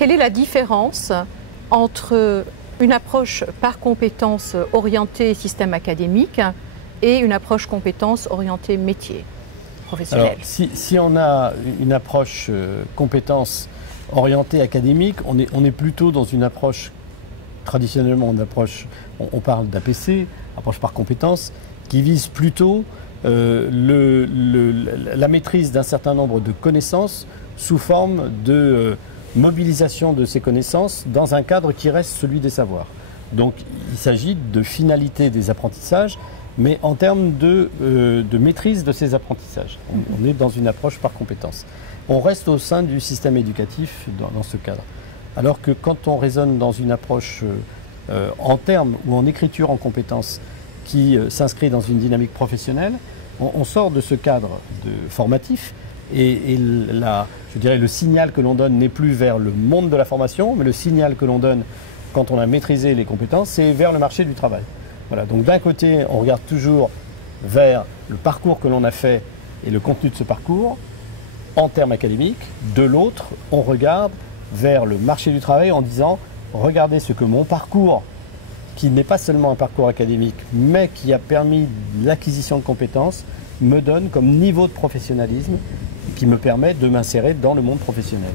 quelle est la différence entre une approche par compétences orientée système académique et une approche compétences orientée métier professionnel? Alors, si on a une approche compétences orientée académique, on est plutôt dans une approche, traditionnellement on parle d'APC, approche par compétences, qui vise plutôt la maîtrise d'un certain nombre de connaissances sous forme de mobilisation de ces connaissances dans un cadre qui reste celui des savoirs. Donc il s'agit de finalité des apprentissages, mais en termes de maîtrise de ces apprentissages. On est dans une approche par compétences. On reste au sein du système éducatif dans ce cadre. Alors que quand on raisonne dans une approche en termes ou en écriture en compétences qui s'inscrit dans une dynamique professionnelle, on sort de ce cadre formatif et je dirais le signal que l'on donne n'est plus vers le monde de la formation, mais le signal que l'on donne quand on a maîtrisé les compétences, c'est vers le marché du travail. Voilà, donc d'un côté, on regarde toujours vers le parcours que l'on a fait et le contenu de ce parcours en termes académiques. De l'autre, on regarde vers le marché du travail en disant « Regardez ce que mon parcours, qui n'est pas seulement un parcours académique, mais qui a permis l'acquisition de compétences, me donne comme niveau de professionnalisme qui me permet de m'insérer dans le monde professionnel. »